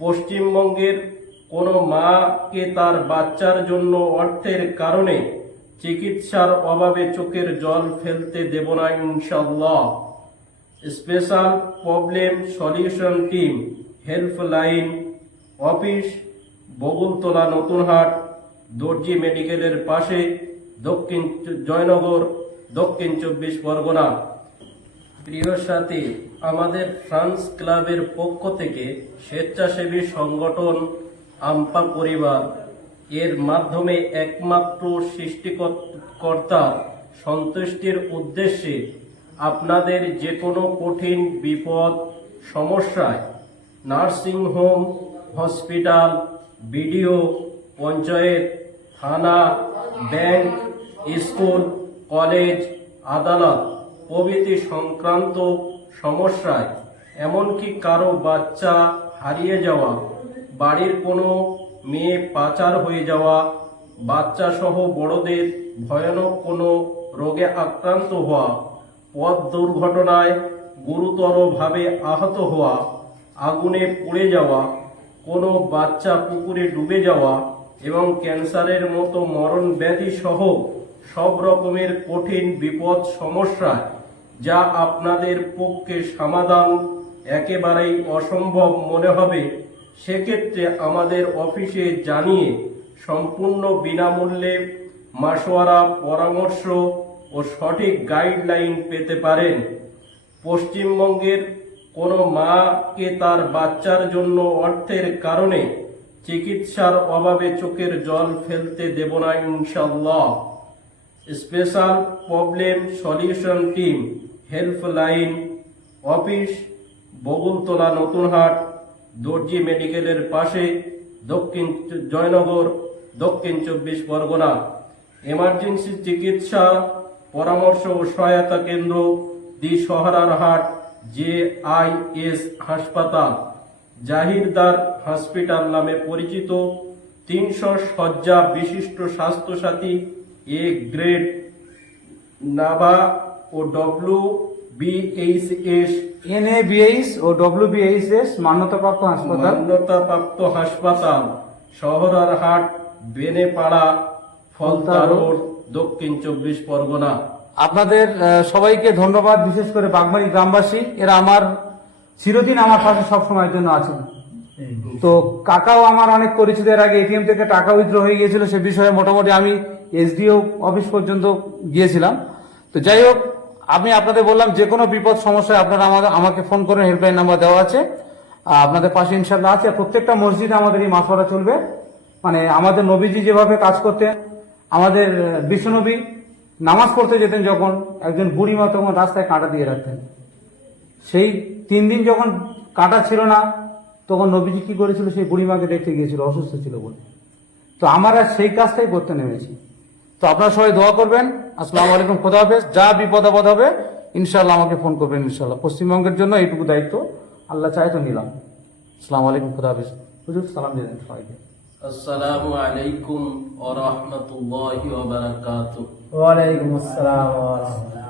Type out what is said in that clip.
পশ্চিমবঙ্গের কোনো মাকে তার বাচ্চার জন্য অর্থের কারণে চিকিৎসার অভাবে চোখের জল ফেলতে দেব না ইনশাআল্লাহ। Special problem solution team, helpline office, Bagulatala Natunhat, দর্জি মেডিকেলের পাশে, দক্ষিণ জয়নগর, দক্ষিণ 24 পরগনা। প্রিয় সাথী, আমাদের ফ্রান্স ক্লাবের পক্ষ থেকে স্বেচ্ছাসেবী সংগঠন আম্পা পরিবার এর মাধ্যমে একমাত্র সৃষ্টিকর্তার সন্তুষ্টির উদ্দেশ্যে আপনাদের যে কোনো কঠিন বিপদ সমস্যায় নার্সিংহোম, হসপিটাল, বিডিও, পঞ্চায়েত, থানা, ব্যাংক, স্কুল, কলেজ, আদালত প্রভৃতি সংক্রান্ত সমস্যায়, এমনকি কারো বাচ্চা হারিয়ে যাওয়া, বাড়ির কোনো মেয়ে পাচার হয়ে যাওয়া, বাচ্চা সহ বড়দের ভয়ানক কোনো রোগে আক্রান্ত হওয়া, পথ দুর্ঘটনায় গুরুতরভাবে আহত হওয়া, আগুনে পুড়ে যাওয়া, কোনো বাচ্চা পুকুরে ডুবে যাওয়া এবং ক্যান্সারের মতো মরণ ব্যাধি সহ সব রকমের কঠিন বিপদ সমস্যায় যা আপনাদের পক্ষে সমাধান একেবারেই অসম্ভব মনে হবে, সেক্ষেত্রে আমাদের অফিসে জানিয়ে সম্পূর্ণ বিনামূল্যে মাসওয়ারা, পরামর্শ ও সঠিক গাইডলাইন পেতে পারেন। পশ্চিমবঙ্গের কোনো মাকে তার বাচ্চার জন্য অর্থের কারণে চিকিৎসার অভাবে চোখের জল ফেলতে দেব না ইনশাআল্লাহ। Special problem solution team, helpline office, Bagulatala Natunhat, দর্জি মেডিকেলের পাশে, দক্ষিণ জয়নগর, দক্ষিণ 24 পরগনা। এমার্জেন্সি চিকিৎসা পরামর্শ ও সহায়তা কেন্দ্র, দি সহারারহাট JIS হাসপাতাল, জাহিরদার হসপিটাল নামে পরিচিত, 300 শয্যা বিশিষ্ট স্বাস্থ্যসাথী এ গ্রেড নাভা ও NABHS ও WBHS মান্যতাপ্রাপ্ত হাসপাতাল, শহরারহাট, বেনেপাড়া, ফলতা রোড, দক্ষিণ 24 পরগনা। আপনাদের সবাইকে ধন্যবাদ, বিশেষ করে বাগমারি গ্রামবাসী, এরা আমার চিরদিন আমার পাশে সব সময়ের জন্য আছেন। তো কাকাও আমার অনেক পরিচিত, এর আগে এটিএম থেকে টাকা উইথড্র হয়ে গিয়েছিল, সে বিষয়ে মোটামুটি আমি SDO অফিস পর্যন্ত গিয়েছিলাম। তো যাই হোক, আমি আপনাদের বললাম যে কোনো বিপদ সমস্যায় আপনারা আমাকে ফোন করেন, হেল্পলাইন নাম্বার দেওয়া আছে, আপনাদের পাশে ইনশাল্লাহ আছে। প্রত্যেকটা মসজিদে আমাদের এই মাসওয়ারা চলবে। মানে আমাদের নবীজি যেভাবে কাজ করতেন, আমাদের বিশ্বনবী নামাজ পড়তে যেতেন যখন, একজন বুড়িমা তখন রাস্তায় কাঁটা দিয়ে রাখতেন। সেই 3 দিন যখন কাঁটা ছিল না, তখন নবীজি কি করেছিল, সেই বুড়িমাকে দেখতে গিয়েছিল, অসুস্থ ছিল বলে। তো আমরা সেই কাজটাই করতে নেমেছি। তো আপনারা সবাই দোয়া করবেন। আসসালামু আলাইকুম, খোদা হাফেজ। যা বিপদ আপদ হবে ইনশাআল্লাহ আমাকে ফোন করবেন ইনশাআল্লাহ। পশ্চিমবঙ্গের জন্য এইটুকু দায়িত্ব আল্লাহ চায় তো নিলাম। আসসালামু আলাইকুম, খোদা হাফেজ। হুজুর সালাম দিয়ে দেন সবাইকে। আসসালামু আলাইকুম ওয়া রাহমাতুল্লাহি ওয়া বারাকাতুহু। ওয়া আলাইকুম আসসালাম ওয়া রাহমাতুল্লাহ।